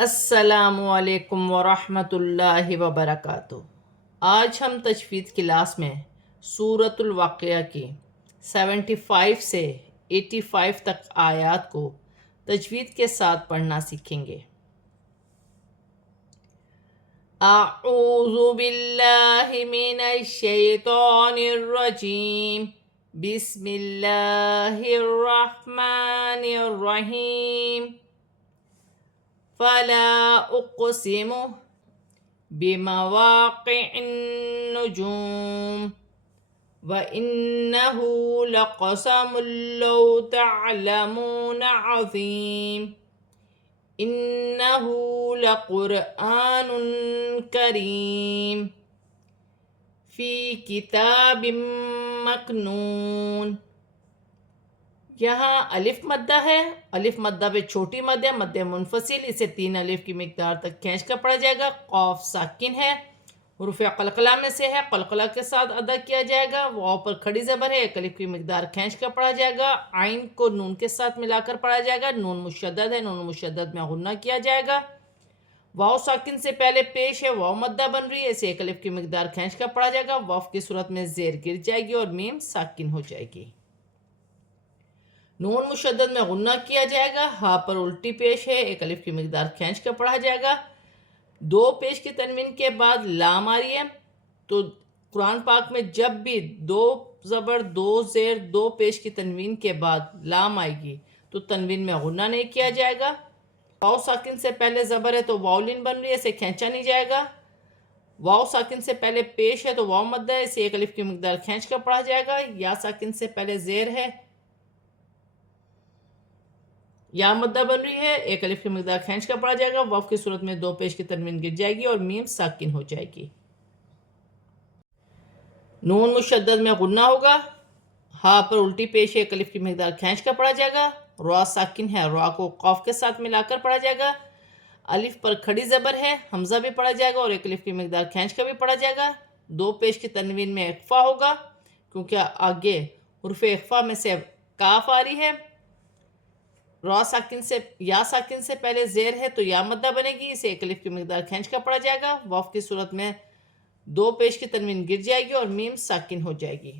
السلام علیکم ورحمۃ اللہ وبرکاتہ۔ آج ہم تجوید کلاس میں سورۃ الواقعہ کی 75 سے 85 تک آیات کو تجوید کے ساتھ پڑھنا سیکھیں گے۔ اعوذ باللہ من الشیطان الرجیم، بسم اللہ الرحمن الرحیم۔ فلا اقسم بمواقع النجوم وإنه لقسم لو تعلمون عظيم إنه لقرآن كريم في كتاب مكنون۔ یہاں الف مدہ ہے، الف مدہ پہ چھوٹی مد ہے، مد منفصل، اسے 3 الف کی مقدار تک کھینچ کر پڑھا جائے گا۔ قاف ساکن ہے، حروف قلقلہ میں سے ہے، قلقلہ کے ساتھ ادا کیا جائے گا۔ واو پر کھڑی زبر ہے، 1 الف کی مقدار کھینچ کر پڑھا جائے گا۔ عین کو نون کے ساتھ ملا کر پڑھا جائے گا، نون مشدد ہے، نون مشدد میں غنہ کیا جائے گا۔ واو ساکن سے پہلے پیش ہے، واو مدہ بن رہی ہے، اسے 1 الف کی مقدار کھینچ کر پڑھا جائے گا۔ واو کی صورت میں زیر گر جائے گی اور میم ساکن ہو جائے گی۔ نون مشدد میں غنہ کیا جائے گا، ہا پر الٹی پیش ہے، 1 الف کی مقدار کھینچ کر پڑھا جائے گا۔ 2 پیش کی تنوین کے بعد لام آ رہی ہے، تو قرآن پاک میں جب بھی 2 زبر 2 زیر 2 پیش کی تنوین کے بعد لام آئے گی تو تنوین میں غنہ نہیں کیا جائے گا۔ واو ساکن سے پہلے زبر ہے تو واو لین بن رہی ہے، اسے کھینچا نہیں جائے گا۔ واو ساکن سے پہلے پیش ہے تو واو مدہ ہے، اسے 1 الف کی مقدار کھینچ کر پڑھا جائے گا۔ یا ساکن سے پہلے زیر ہے، یا مدہ بن رہی ہے، 1 الف کی مقدار کھینچ کر پڑھا جائے گا۔ واو کی صورت میں 2 پیش کی تنوین گر جائے گی اور میم ساکن ہو جائے گی۔ نون مشدد میں غنہ ہوگا، ہا پر الٹی پیش ہے، 1 الف کی مقدار کھینچ کر پڑھا جائے گا۔ را ساکن ہے، را کو قاف کے ساتھ ملا کر پڑھا جائے گا۔ الف پر کھڑی زبر ہے، حمزہ بھی پڑھا جائے گا اور 1 الف کی مقدار کھینچ کر بھی پڑھا جائے گا۔ 2 پیش کی تنوین میں اخفا ہوگا، کیونکہ آگے حروف اخفا میں سے کاف آ رہی ہے۔ را ساکن سے یا ساکن سے پہلے زیر ہے تو یا مدہ بنے گی، اسے 1 الف کی مقدار کھینچ کر پڑھا جائے گا۔ واو کی صورت میں 2 پیش کی تنوین گر جائے گی اور میم ساکن ہو جائے گی۔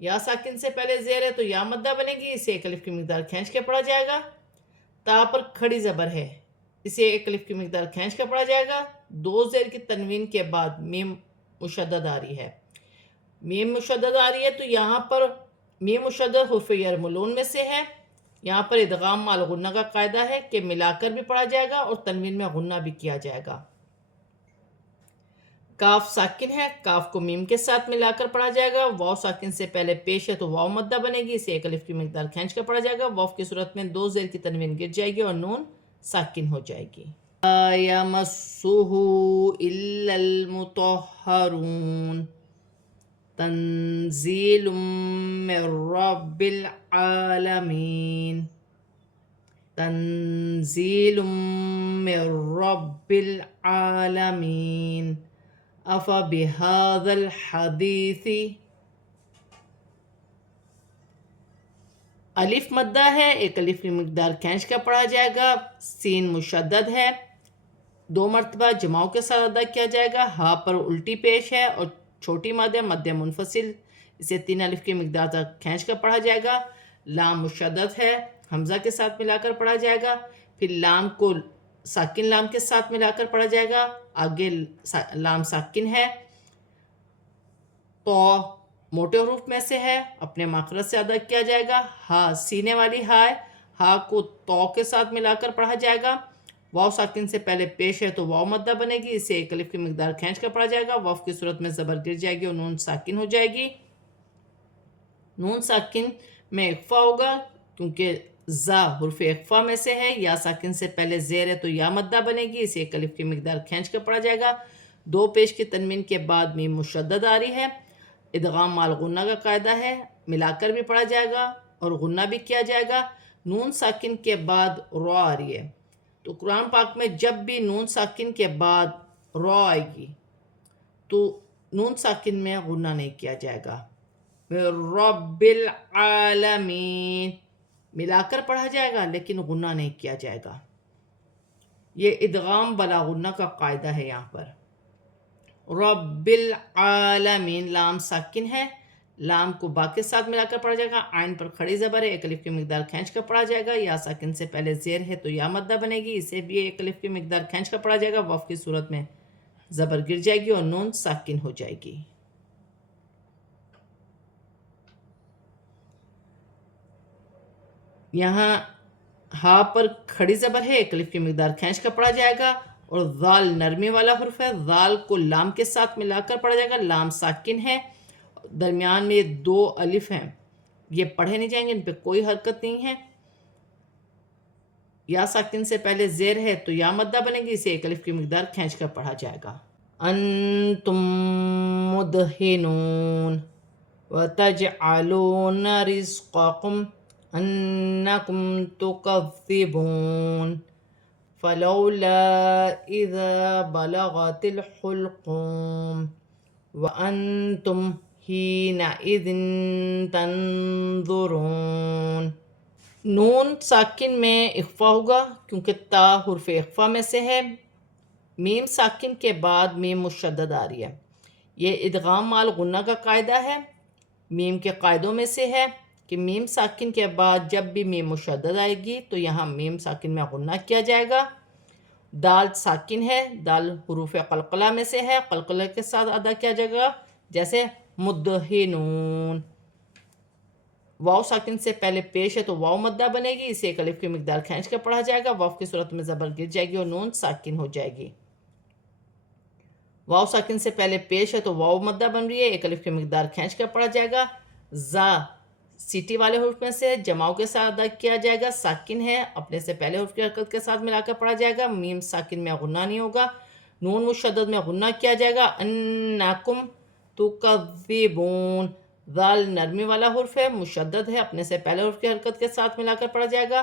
یا ساکن سے پہلے زیر ہے تو یا مدہ بنے گی، اسے 1 الف کی مقدار کھینچ کے پڑھا جائے گا۔ تا پر کھڑی زبر ہے، اسے 1 الف کی مقدار کھینچ کر پڑھا جائے گا۔ 2 زیر کی تنوین کے بعد میم مشدد آ رہی ہے، میم مشدد آ رہی ہے تو یہاں پر میم مشدد حرف یرملون میں سے ہے۔ یہاں پر ادغام مع الغنہ کا قاعدہ ہے کہ ملا کر بھی پڑھا جائے گا اور تنوین میں غنہ بھی کیا جائے گا۔ کاف ساکن ہے، کاف کو میم کے ساتھ ملا کر پڑھا جائے گا۔ واو ساکن سے پہلے پیش ہے تو واو مدہ بنے گی، اسے 1 الف کی مقدار کھینچ کر پڑھا جائے گا۔ واو کی صورت میں 2 زیر کی تنوین گر جائے گی اور نون ساکن ہو جائے گی۔ لا یمسہ الا المطہرون، تنزیل من رب العالمین، تنزیل من رب العالمین، افبہذا الحدیث۔ الف مدہ ہے، 1 الف کی مقدار کھینچ کر پڑھا جائے گا۔ سین مشدد ہے، 2 مرتبہ جماؤں کے ساتھ ادا کیا جائے گا۔ ہا پر الٹی پیش ہے اور چھوٹی مد ہے، مد منفصل، اسے 3 الف کی مقدار تک کھینچ کر پڑھا جائے گا۔ لام مشدد ہے، حمزہ کے ساتھ ملا کر پڑھا جائے گا۔ پھر لام کو ساکن لام کے ساتھ ملا کر پڑھا جائے گا، آگے لام ساکن ہے۔ تو موٹے حروف میں سے ہے، اپنے مخرج سے ادا کیا جائے گا۔ ہا سینے والی ہا ہے، ہا کو تو کے ساتھ ملا کر پڑھا جائے گا۔ واو ساکن سے پہلے پیش ہے تو واو مدہ بنے گی، اسے 1 الف کی مقدار کھینچ کر پڑھا جائے گا۔ واو کی صورت میں زبر گر جائے گی اور نون ساکن ہو جائے گی۔ نون ساکن میں اخفا ہوگا، کیونکہ زا حرف اخفا میں سے ہے۔ یا ساکن سے پہلے زیر ہے تو یا مدہ بنے گی، اسے 1 الف کی مقدار کھینچ کر پڑھا جائے گا۔ 2 پیش کی تنوین کے بعد میم مشدد آ رہی ہے، ادغام مع الغنہ کا قاعدہ ہے، ملا کر بھی پڑھا جائے گا اور غنہ بھی کیا جائے گا۔ نون ساکن کے بعد را آ رہی ہے، تو قرآن پاک میں جب بھی نون ساکن کے بعد را آئے گی تو نون ساکن میں غنہ نہیں کیا جائے گا۔ رب العالمین ملا کر پڑھا جائے گا لیکن غنہ نہیں کیا جائے گا۔ یہ ادغام بلا غنہ کا قاعدہ ہے یہاں پر. رب العالمین لام ساکن ہے، لام کو با کے ساتھ ملا کر پڑھا جائے گا، عین پر کھڑی زبر ہے، ایک الف کی مقدار کھینچ کر پڑھا جائے گا. یا ساکن سے پہلے زیر ہے تو یا مدہ بنے گی، اسے بھی ایک الف کی مقدار کھینچ کر پڑھا جائے گا. وف کی صورت میں زبر گر جائے گی اور نون ساکن ہو جائے گی. یہاں ہا پر کھڑی زبر ہے، ایک الف کی مقدار کھینچ کر پڑھا جائے گا، اور ذال نرمی والا حرف ہے، ذال کو لام کے ساتھ ملا کر پڑھا جائے گا. لام ساکن ہے، درمیان میں دو الف ہیں، یہ پڑھے نہیں جائیں گے، ان پہ کوئی حرکت نہیں ہے. یا ساکن سے پہلے زیر ہے تو یا مدہ بنے گی، اسے ایک الف کی مقدار کھینچ کر پڑھا جائے گا. انتم مدہنون وتجعلون رزقکم انکم تکذبون فلولا اذا بلغت الحلقوم وانتم حینئذ تنظرون. نون ساکن میں اخفا ہوگا کیونکہ تا حرف اخفا میں سے ہے. میم ساکن کے بعد میم مشدد آ رہی ہے. یہ ادغام مال غنہ کا قاعدہ ہے، میم کے قاعدوں میں سے ہے کہ میم ساکن کے بعد جب بھی میم مشدد آئے گی تو یہاں میم ساکن میں غنہ کیا جائے گا. دال ساکن ہے، دال حروف قلقلہ میں سے ہے، قلقلہ کے ساتھ ادا کیا جائے گا، جیسے مدہنون. واو ساکن سے پہلے پیش ہے تو واو مدہ بنے گی، اسے ایک الف کی مقدار کھینچ کر پڑھا جائے گا. واو کی صورت میں زبر گر جائے گی اور نون ساکن ہو جائے گی. واو ساکن سے پہلے پیش ہے تو واو مدہ بن رہی ہے، ایک الف کی مقدار کھینچ کر پڑھا جائے گا. زا سیٹی والے حرف میں سے جماؤ کے ساتھ ادا کیا جائے گا، ساکن ہے، اپنے سے پہلے حرف کی حرکت کے ساتھ ملا کر پڑھا جائے گا. میم ساکن میں غنہ نہیں ہوگا، نون مشدد میں غنہ کیا جائے گا. انکم تکذبون، ذال نرمی والا حرف ہے، مشدد ہے، اپنے سے پہلے حرف کی حرکت کے ساتھ ملا کر پڑھا جائے گا.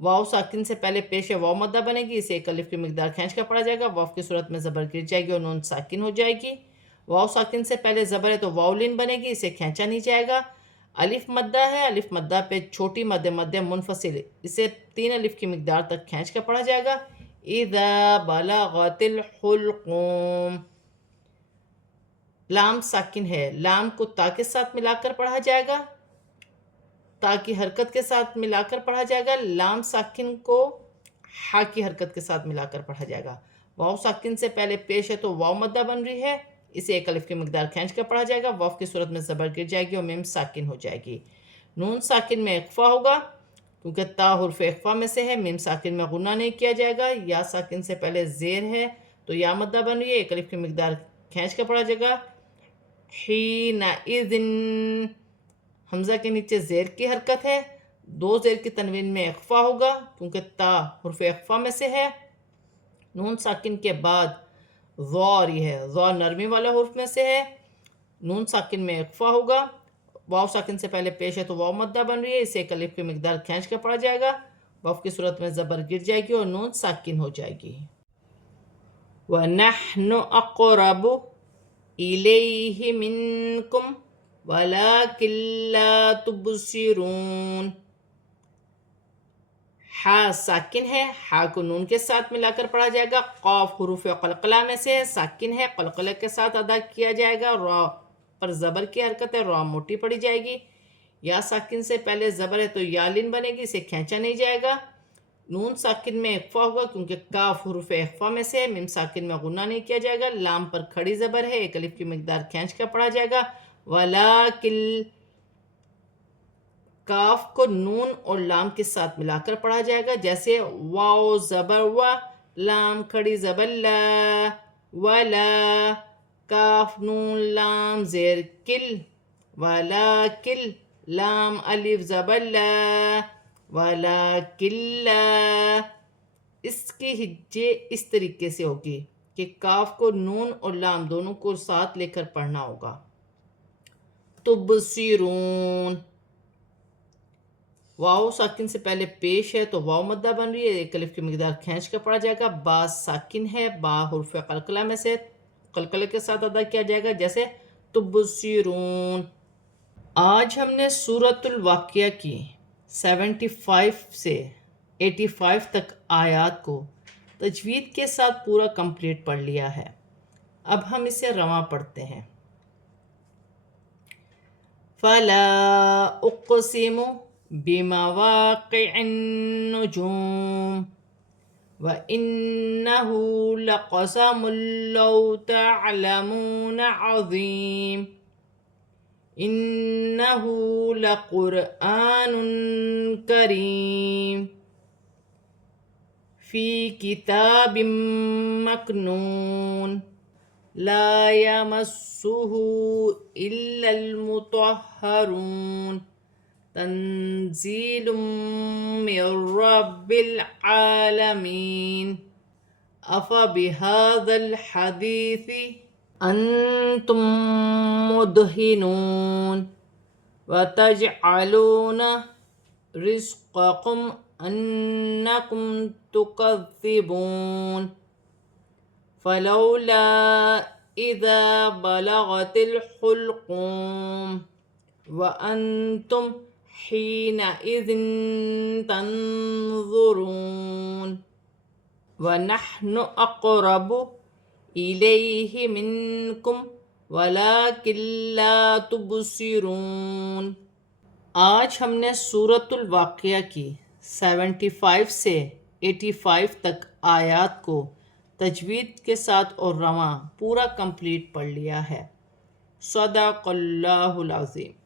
واو ساکن سے پہلے پیش ہے، واو مدہ بنے گی، اسے ایک الف کی مقدار کھینچ کر پڑھا جائے گا. واو کی صورت میں زبر گر جائے گی اور نون ساکن ہو جائے گی. واو ساکن سے پہلے زبر ہے تو واو لین بنے گی، اسے کھینچا نہیں جائے گا. الف مدہ ہے، الف مدہ پہ چھوٹی مد مدہ منفصل، اسے 3 الف کی مقدار تک کھینچ کر پڑھا جائے گا. اذا بلغت الحلقوم، لام ساکن ہے، لام کو تا کے ساتھ ملا کر پڑھا جائے گا، تا کی حرکت کے ساتھ ملا کر پڑھا جائے گا. لام ساکن کو ہا کی حرکت کے ساتھ ملا کر پڑھا جائے گا. واو ساکن سے پہلے پیش ہے تو واو مدہ بن رہی ہے، اسے ایک الف کی مقدار کھینچ کر پڑھا جائے گا. واو کی صورت میں زبر گر جائے گی اور میم ساکن ہو جائے گی. نون ساکن میں اخفا ہوگا کیونکہ تا حرف اخفا میں سے ہے، میم ساکن میں غنہ نہیں کیا جائے گا. یا ساکن سے پہلے زیر ہے تو یا مدہ بن رہی ہے، ایک الف کی مقدار کھینچ کر پڑھا جائے گا. حینئذ، حمزہ کے نیچے زیر کی حرکت ہے، 2 زیر کی تنوین میں اخفا ہوگا کیونکہ تا حرف اخفا میں سے ہے. نون ساکن کے بعد ضا آ رہی ہے، ضا نرمی والا حرف میں سے ہے، نون ساکن میں اخفا ہوگا. واو ساکن سے پہلے پیش ہے تو واو مدہ بن رہی ہے، اسے ایک الف کی مقدار کھینچ کر پڑھا جائے گا. واو کی صورت میں زبر گر جائے گی اور نون ساکن ہو جائے گی. وَنَحْنُ أَقْرَبُ إِلَيْهِ مِنْكُمْ وَلَكِنْ لَا تُبْصِرُونَ. ہا ساکن ہے، ہا کو نون کے ساتھ ملا کر پڑھا جائے گا. قاف حروف قلقلہ میں سے ساکن ہے، قلقلہ کے ساتھ ادا کیا جائے گا. را پر زبر کی حرکت ہے، را موٹی پڑھی جائے گی. یا ساکن سے پہلے زبر ہے تو یا لین بنے گی، اسے کھینچا نہیں جائے گا. نون ساکن میں اخفا ہوگا کیونکہ کاف حروف اخفا میں سے ہے، میم ساکن میں غنہ نہیں کیا جائے گا. لام پر کھڑی زبر ہے، ایک الف کی مقدار کھینچ کر پڑھا جائے گا. وَلَكِنْ، کاف کو نون اور لام کے ساتھ ملا کر پڑھا جائے گا، جیسے واو زبر و، لام کھڑی زبر لا، ولا، کاف نون لام زیر کل، وَلَكِنْ، لام الف زبر لا، وَلَكِنْ لا. اس کی ہجے اس طریقے سے ہوگی کہ کاف کو نون اور لام دونوں کو ساتھ لے کر پڑھنا ہوگا. تبصرون، واو ساکن سے پہلے پیش ہے تو واو مدہ بن رہی ہے، ایک الف کی مقدار کھینچ کر پڑھا جائے گا. با ساکن ہے، با حرف قلقلہ میں سے قلقلہ کے ساتھ ادا کیا جائے گا، جیسے تبصرون. آج ہم نے سورۃ الواقعہ کی 75 سے 85 تک آیات کو تجوید کے ساتھ پورا کمپلیٹ پڑھ لیا ہے. اب ہم اسے رواں پڑھتے ہیں. فَلَا أُقْسِمُ بِمَوَاقِعِ النُّجُومِ وَإِنَّهُ لَقَسَمٌ لَوْ تَعْلَمُونَ عَظِيمٌ إِنَّهُ لَقُرْآنٌ كَرِيمٌ فِي كِتَابٍ مَّكْنُونٍ لَا يَمَسُّهُ إِلَّا الْمُطَهَّرُونَ تنزيل من رب العالمين أفبهذا الحديث أنتم مدهنون وتجعلون رزقكم أنكم تكذبون فلولا إذا بلغت الحلقوم وأنتم حينئذ تنظرون ونحن أقرب إليه منكم ولكن لا تبصرون. آج ہم نے سورۃ الواقعہ کی 75 سے 85 تک آیات کو تجوید کے ساتھ اور رواں پورا کمپلیٹ پڑھ لیا ہے. صدق اللہ العظیم.